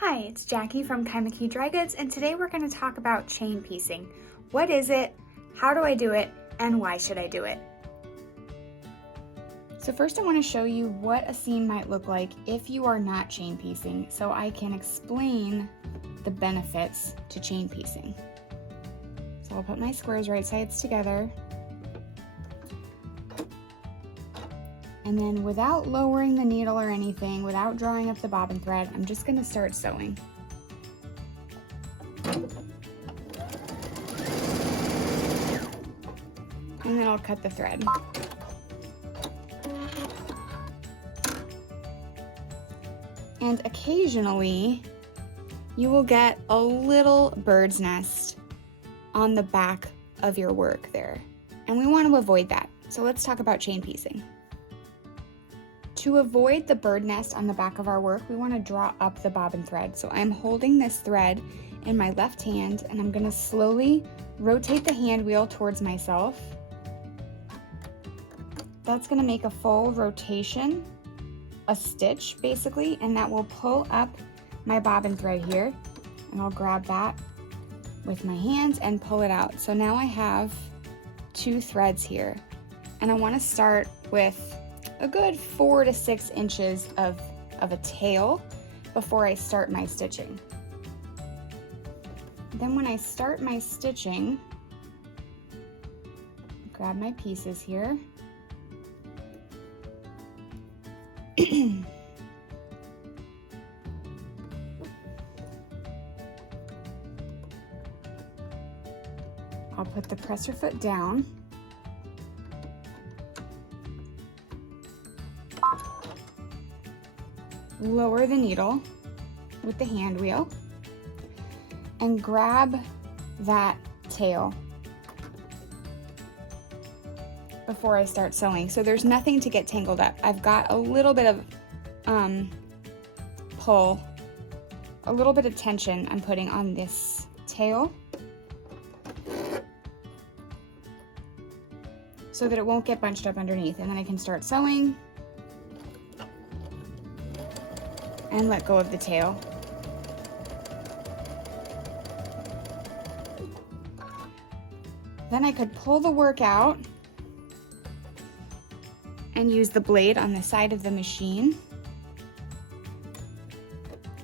Hi, it's Jackie from Kaimaki Dry Goods, and today we're going to talk about chain piecing. What is it, how do I do it, and why should I do it? So first I want to show you what a seam might look like if you are not chain piecing, so I can explain the benefits to chain piecing. So I'll put my squares right sides together, and then without lowering the needle or anything, without drawing up the bobbin thread, I'm just going to start sewing. And then I'll cut the thread. And occasionally, you will get a little bird's nest on the back of your work there. And we want to avoid that. So let's talk about chain piecing. To avoid the bird nest on the back of our work, we want to draw up the bobbin thread. So I'm holding this thread in my left hand, and I'm going to slowly rotate the hand wheel towards myself. That's going to make a full rotation, a stitch basically, and that will pull up my bobbin thread here. And I'll grab that with my hands and pull it out. So now I have two threads here, and I want to start with a good 4 to 6 inches of a tail before I start my stitching. Then when I start my stitching, grab my pieces here. I'll put the presser foot down. Lower the needle with the hand wheel and grab that tail before I start sewing. So there's nothing to get tangled up. I've got a little bit of pull, a little bit of tension I'm putting on this tail so that it won't get bunched up underneath, and then I can start sewing and let go of the tail. Then I could pull the work out and use the blade on the side of the machine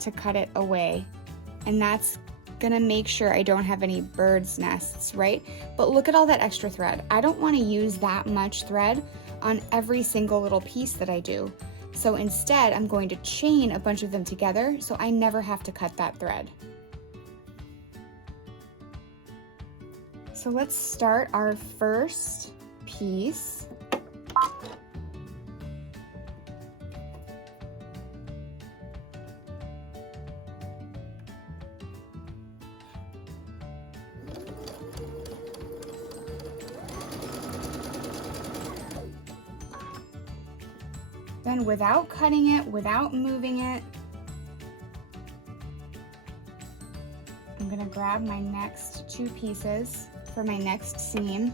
to cut it away. And that's gonna make sure I don't have any bird's nests, right? But look at all that extra thread. I don't wanna use that much thread on every single little piece that I do. So instead, I'm going to chain a bunch of them together so I never have to cut that thread. So let's start our first piece. Then without cutting it, without moving it, I'm gonna grab my next two pieces for my next seam.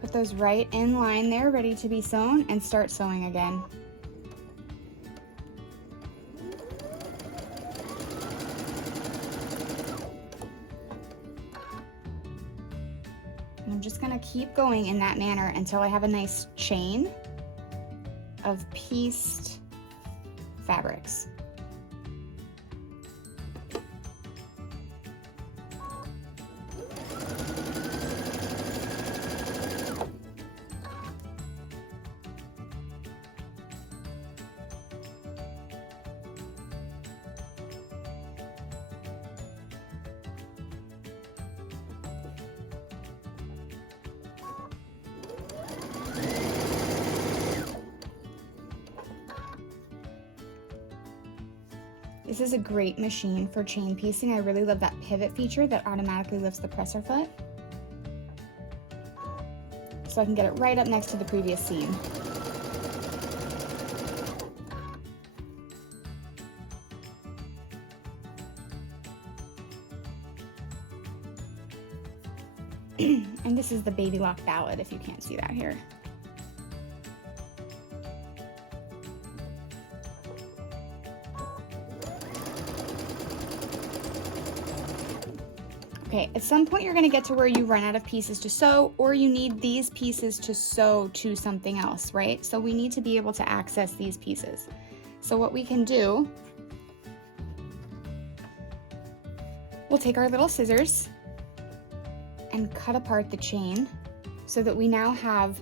Put those right in line there, ready to be sewn, and start sewing again. And I'm just gonna keep going in that manner until I have a nice chain of pieced fabrics. This is a great machine for chain piecing. I really love that pivot feature that automatically lifts the presser foot, so I can get it right up next to the previous seam. And this is the Babylock Ballad, if you can't see that here. Okay, at some point you're gonna get to where you run out of pieces to sew, or you need these pieces to sew to something else, right? So we need to be able to access these pieces. So what we can do, we'll take our little scissors and cut apart the chain so that we now have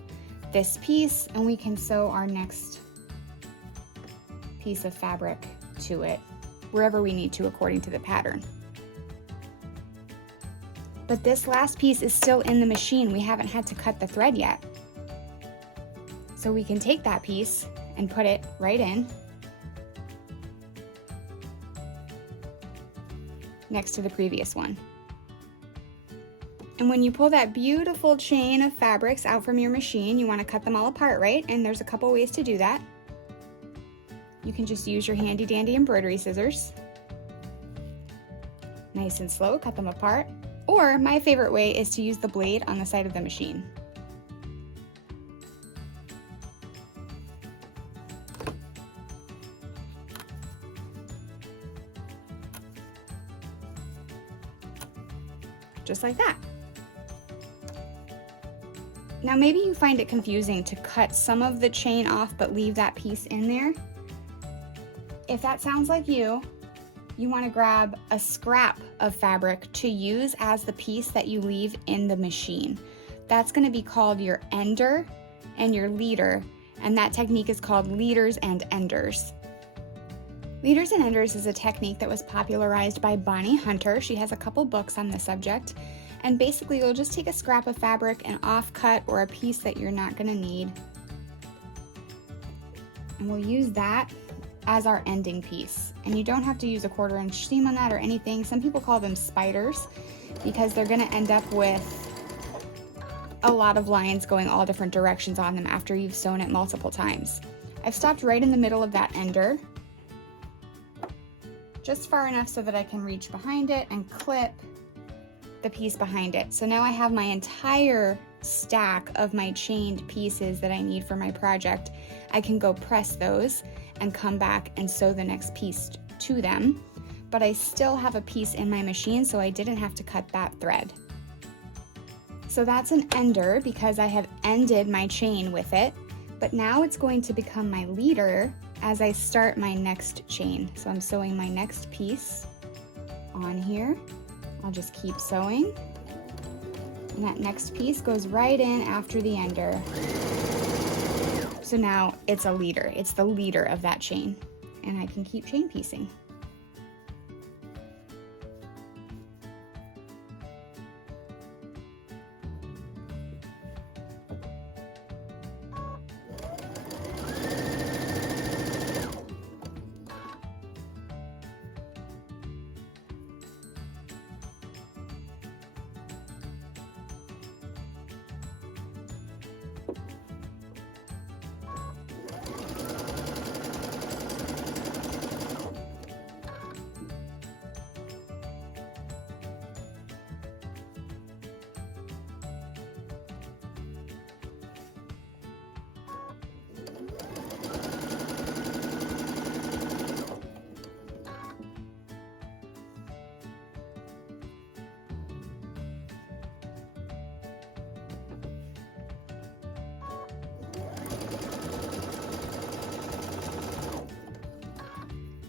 this piece and we can sew our next piece of fabric to it, wherever we need to according to the pattern. But this last piece is still in the machine. We haven't had to cut the thread yet. So we can take that piece and put it right in next to the previous one. And when you pull that beautiful chain of fabrics out from your machine, you want to cut them all apart, right? And there's a couple ways to do that. You can just use your handy dandy embroidery scissors. Nice and slow, cut them apart. Or my favorite way is to use the blade on the side of the machine. Just like that. Now maybe you find it confusing to cut some of the chain off but leave that piece in there. If that sounds like you want to grab a scrap of fabric to use as the piece that you leave in the machine. That's going to be called your ender and your leader, and that technique is called leaders and enders. Leaders and enders is a technique that was popularized by Bonnie Hunter. She has a couple books on the subject, and basically you'll just take a scrap of fabric, an offcut, or a piece that you're not going to need, and we'll use that as our ending piece. And you don't have to use a 1/4 inch seam on that or anything. Some people call them spiders because they're going to end up with a lot of lines going all different directions on them after you've sewn it multiple times. I've stopped right in the middle of that ender, just far enough so that I can reach behind it and clip the piece behind it. So now I have my entire stack of my chained pieces that I need for my project. I can go press those and come back and sew the next piece to them, but I still have a piece in my machine, so I didn't have to cut that thread. So that's an ender because I have ended my chain with it, but now it's going to become my leader as I start my next chain. So I'm sewing my next piece on here. I'll just keep sewing, and that next piece goes right in after the ender. So now it's a leader. It's the leader of that chain, and I can keep chain piecing.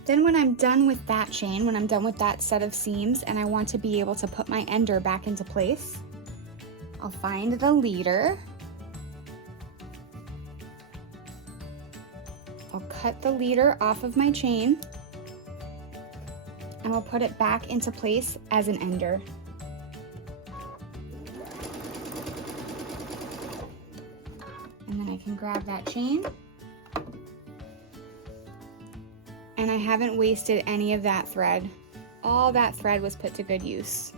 Then when I'm done with that chain, when I'm done with that set of seams and I want to be able to put my ender back into place, I'll find the leader. I'll cut the leader off of my chain and I'll put it back into place as an ender. And then I can grab that chain. And I haven't wasted any of that thread. All that thread was put to good use.